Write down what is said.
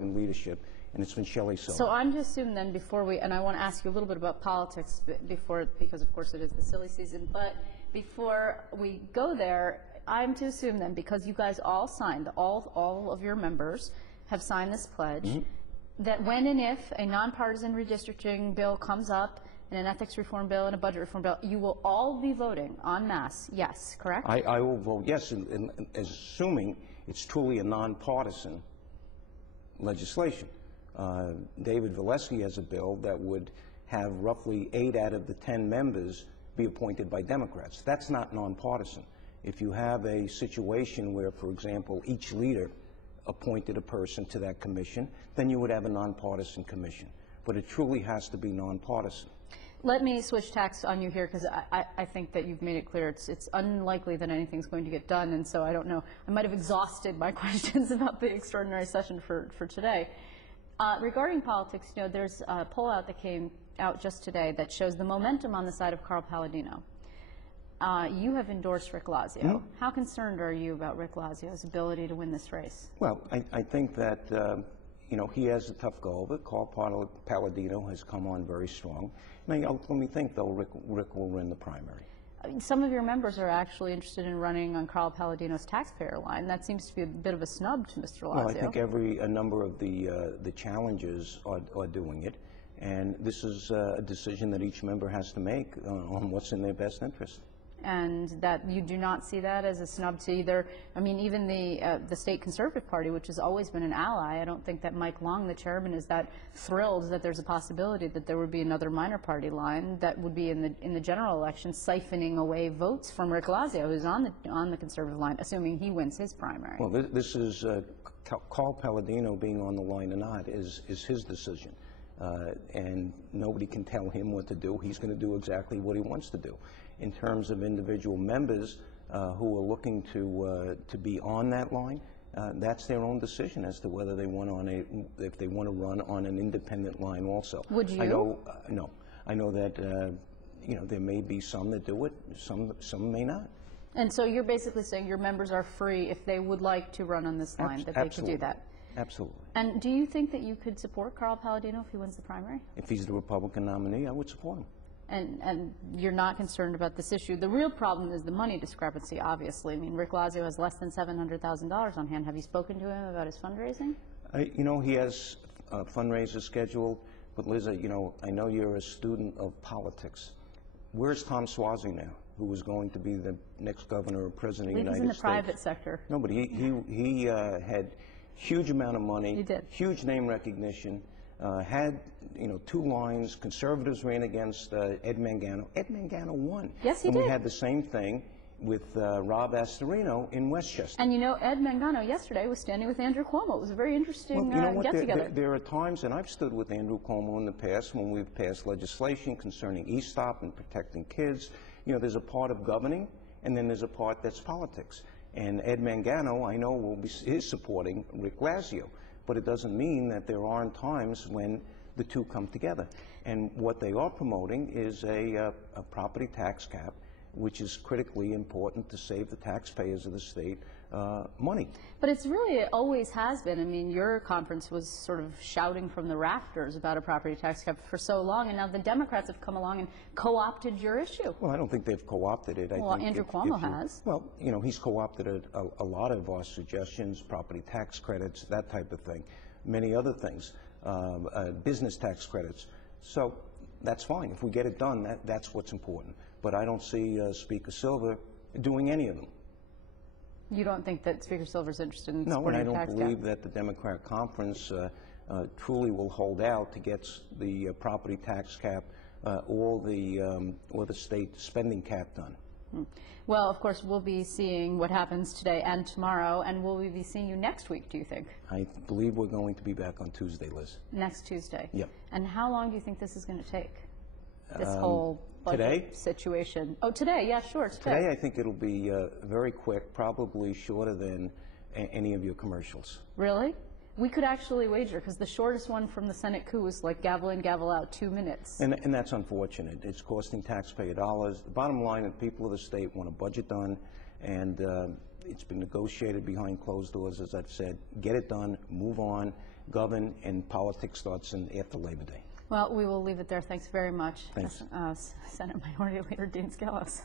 in leadership, and it's been Shelley Silver. So I'm to assume then, before we, and I want to ask you a little bit about politics before, because of course it is the silly season, but before we go there, I'm to assume then, because you guys all signed, all of your members have signed this pledge, that when and if a nonpartisan redistricting bill comes up, and an ethics reform bill and a budget reform bill, you will all be voting en masse, yes, correct? I will vote yes, assuming it's truly a nonpartisan legislation. David Valesky has a bill that would have roughly 8 out of the 10 members be appointed by Democrats. That's not nonpartisan. If you have a situation where, for example, each leader appointed a person to that commission, then you would have a nonpartisan commission. But it truly has to be nonpartisan. Let me switch tacks on you here, because I think that you've made it clear it's unlikely that anything's going to get done, and so I don't know. I might have exhausted my questions about the extraordinary session for today. Regarding politics, you know, there's a poll out that came out just today that shows the momentum on the side of Carl Palladino. You have endorsed Rick Lazio. How concerned are you about Rick Lazio's ability to win this race? Well, I think that you know, he has a tough go of it. Carl Palladino has come on very strong. Now, let me think, though, Rick will win the primary. Some of your members are actually interested in running on Carl Palladino's taxpayer line. That seems to be a bit of a snub to Mr. Lazio. Well, I think a number of the challengers are doing it, and this is a decision that each member has to make on what's in their best interest. And that you do not see that as a snub to either, I mean, even the State Conservative Party, which has always been an ally, I don't think that Mike Long, the chairman, is that thrilled that there's a possibility that there would be another minor party line that would be in the general election siphoning away votes from Rick Lazio, who's on the conservative line, assuming he wins his primary. Well, this is Carl Palladino being on the line or not is his decision. And nobody can tell him what to do. He's going to do exactly what he wants to do. In terms of individual members who are looking to be on that line, that's their own decision as to whether they want if they want to run on an independent line also. Would you? No. I know that you know, there may be some that do it, some may not. And so you're basically saying your members are free if they would like to run on this line, that they could do that. Absolutely. And do you think that you could support Carl Palladino if he wins the primary? If he's the Republican nominee, I would support him. And you're not concerned about this issue. The real problem is the money discrepancy, obviously. I mean, Rick Lazio has less than $700,000 on hand. Have you spoken to him about his fundraising? You know, he has fundraisers scheduled, but Liz, you know, I know you're a student of politics. Where's Tom Suozzi now, who was going to be the next governor or president of the United States? He's in the private sector. No, but he had huge amount of money, he did. Huge name recognition, had, you know, 2 lines. Conservatives ran against Ed Mangano. Ed Mangano won. Yes, he and did. We had the same thing with Rob Astorino in Westchester. And you know, Ed Mangano yesterday was standing with Andrew Cuomo. It was a very interesting get-together. There are times, and I've stood with Andrew Cuomo in the past when we've passed legislation concerning ESOP and protecting kids. You know, there's a part of governing, and then there's a part that's politics. And Ed Mangano, I know, is supporting Rick Lazio, but it doesn't mean that there aren't times when the two come together. And what they are promoting is a property tax cap, which is critically important to save the taxpayers of the state money. But it's really, it always has been. I mean, your conference was sort of shouting from the rafters about a property tax cap for so long, and now the Democrats have come along and co-opted your issue. Well, I don't think they've co-opted it. Well, Andrew Cuomo has. Well, you know, he's co-opted a lot of our suggestions, property tax credits, that type of thing, many other things, business tax credits. So that's fine. If we get it done, that's what's important. But I don't see Speaker Silver doing any of them. You don't think that Speaker Silver's interested in supporting the tax cap? No, and I don't believe that the Democratic Conference truly will hold out to get the property tax cap or the state spending cap done. Well, of course, we'll be seeing what happens today and tomorrow, and will we be seeing you next week, do you think? I believe we're going to be back on Tuesday, Liz. Next Tuesday? Yep. And how long do you think this is going to take, this whole budget situation? Oh, today? Yeah, sure, today. I think it'll be very quick, probably shorter than any of your commercials. Really? We could actually wager, because the shortest one from the Senate coup was like gavel in, gavel out, 2 minutes. And that's unfortunate. It's costing taxpayer dollars. The bottom line is people of the state want a budget done, and it's been negotiated behind closed doors, as I've said. Get it done, move on. govern, and politics starts after Labor Day. Well, we will leave it there. Thanks very much. Thanks. Senate Minority Leader Dean Skelos.